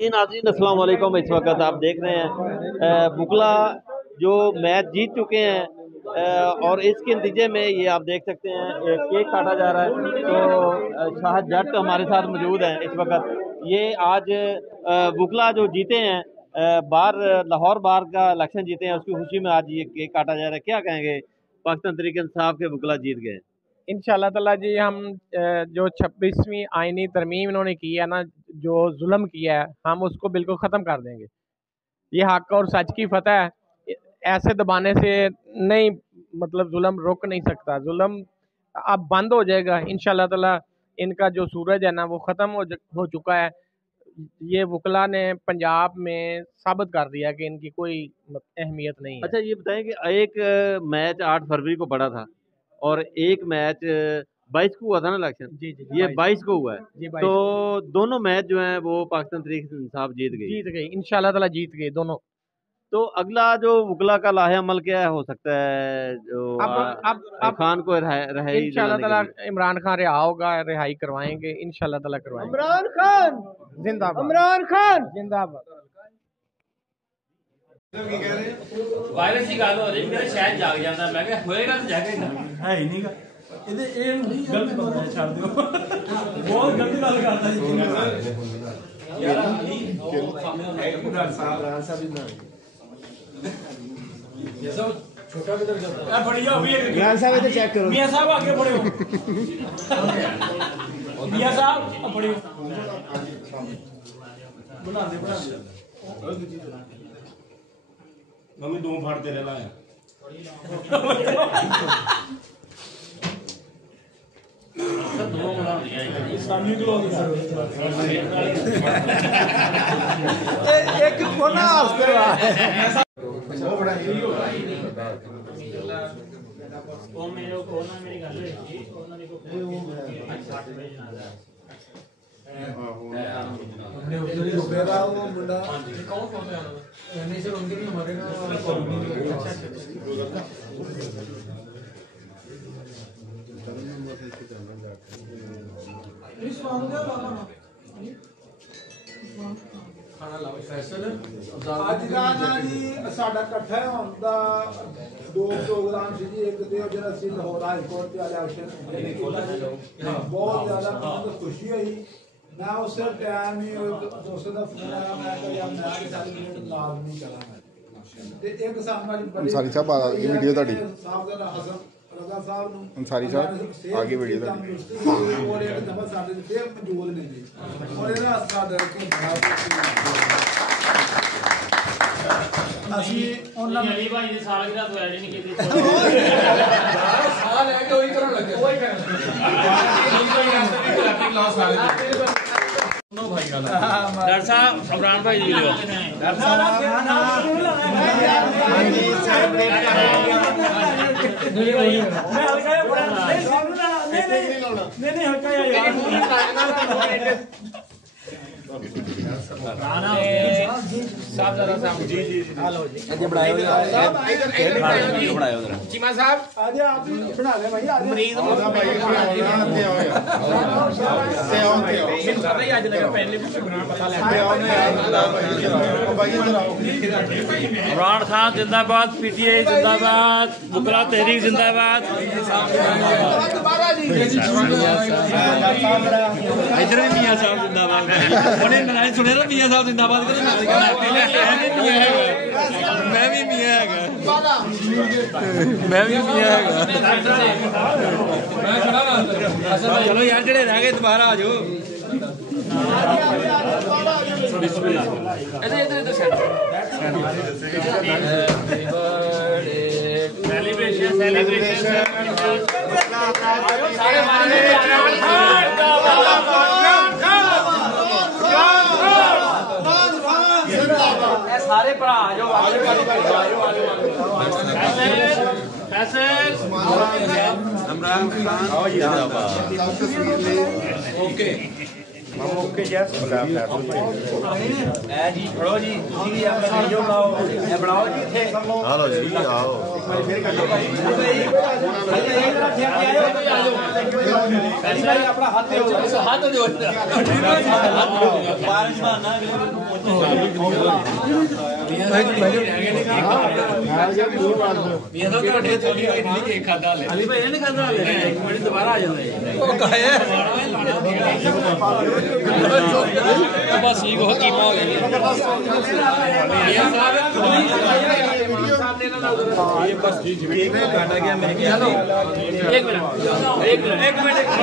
जी नाज़रीन अस्सलाम वालेकुम। इस वक्त आप देख रहे हैं बुकला जो मैच जीत चुके हैं और इसके नतीजे में ये आप देख सकते हैं केक काटा जा रहा है। तो शाहद जट हमारे साथ मौजूद हैं इस वक्त। ये आज बुकला जो जीते हैं बार लाहौर बार का इलेक्शन जीते हैं, उसकी खुशी में आज ये केक काटा जा रहा है। क्या कहेंगे? पाकिस्तान तहरीक इंसाफ के बुकला जीत गए। इंशाल्लाह ताला जी हम जो 26वीं आईनी तरमीम इन्होंने की है ना, जो जुल्म किया है हम उसको बिल्कुल ख़त्म कर देंगे। ये हक और सच की फतह है। ऐसे दबाने से नहीं, मतलब जुल्म रुक नहीं सकता। जुल्म अब बंद हो जाएगा इंशाल्लाह ताला। इनका जो सूरज है ना वो ख़त्म हो चुका है। ये वकला ने पंजाब में साबित कर दिया कि इनकी कोई अहमियत नहीं है। अच्छा ये बताएं कि एक मैच 8 फरवरी को पड़ा था और एक मैच 22 को हुआ था ना इलेक्शन। जी जी ये 22 को हुआ है जी तो दोनों मैच जो हैं वो पाकिस्तान तहरीक इंसाफ जीत गई इंशाल्लाह ताला जीत गए दोनों। तो अगला जो वकला का लाहे अमल क्या हो सकता है? जो अब खान को रिहाई इंशाल्लाह ताला इमरान खान रिहा होगा, रिहाई करवाएंगे इंशाल्लाह ताला करवाएंगे। इमरान खान जिंदाबाद, इमरान खान जिंदाबाद। वायरस की गल हो रही मेरा शायद जाग जाता मैं क्या होएगा तो जागेगा है ही नहीं गा ਇਹਦੇ ਇਹ ਗਲਤ ਬੰਦਾ ਛੱਡ ਦਿਓ ਬਹੁਤ ਗਲਤ ਗੱਲ ਕਰਦਾ ਜੀ ਯਾਰ ਡਾਕਟਰ ਸਾਹਿਬ ਹੀ ਨਾ ये सब छोटा किधर जाता है बढ़िया अभी मियां साहब इधर चेक करो। मियां साहब आगे बढ़ो मियां साहब बढ़ो बना दे मम्मी दो फाड़ तेरे लाया एक कोना हंसते रहा वो बड़ा यही हो रहा है। वो मेरे को ना मेरी गल हुई थी उन्होंने को 8 बजे जाना है हमने उधर ही रुके रहा वो मुंडा कौन कौन है नहीं सर उनके भी हमारे ना इस मामले में खाना लाओ फैसल ਅੱਜ ਦਾ ਨਾ ਜੀ ਸਾਡਾ ਇਕੱਠਾ ਹੋਣ ਦਾ ਦੋ ਪ੍ਰੋਗਰਾਮ ਸੀ ਜੀ। ਇੱਕ ਤੇ ਜਿਹੜਾ ਅਸੀਂ ਲਾਹੌਰ ਹਾਈ ਕੋਰਟ ਤੇ ਇਲੈਕਸ਼ਨ ਬਹੁਤ ਜ਼ਿਆਦਾ ਮੈਨੂੰ ਖੁਸ਼ੀ ਹੋਈ। मैं उस टाइम ही दोस्तों का फोन आया, मैं कहा मैं सेलिब्रेट लाजमी करांगा ते एक सामने अंसारी साहब आ गई वीडियो ਤੁਹਾਡੀ साहब ਦਾ हसन रजा साहब ਨੂੰ अंसारी साहब आ गई वीडियो ਤੁਹਾਡੀ और एक दफा साडे ते मौजूद ने जी और ਇਹਦਾ ਸਾਡਾ ਕੇ ਅਸੀਂ ਉਹਨਾਂ अली भाई ने साल की रात ऐड नहीं की ਸਾਲ ਹੈ ਕਿ ਉਹੀ ਕਰਨ ਲੱਗੇ ਉਹੀ ਕਰਨ डॉक्टर साहब इमरान भाई जी लो चीमा साहब आज आप बना ले भाई मरीज इमरान खान जिंदाबाद, पीटीआई जिंदाबाद, बुकला तहरीक जिंदाबाद। इधर भी मियां साहब जिंदाबाद उन्हें नारायण सुने ना मियां साहब जिंदाबाद मैं भी मियां है मैं भी मियां है चलो यार जेड़े रह गए दोबारा आ जाओ सेलिब्रेशन सारे भरा आ जाओ इमरान खान ओके ओके यार ए जी फड़ो जी तुसी भी अपना वीडियो बनाओ ए बनाओ जी इथे आओ जी आओ भाई अपना हाथ दो बारिश मारना अली भाई ने खादा एक मिनट दोबारा आ जाना बस ये हो कीमा हो गया ये बस जी एक काटा गया मेरे चलो एक मिनट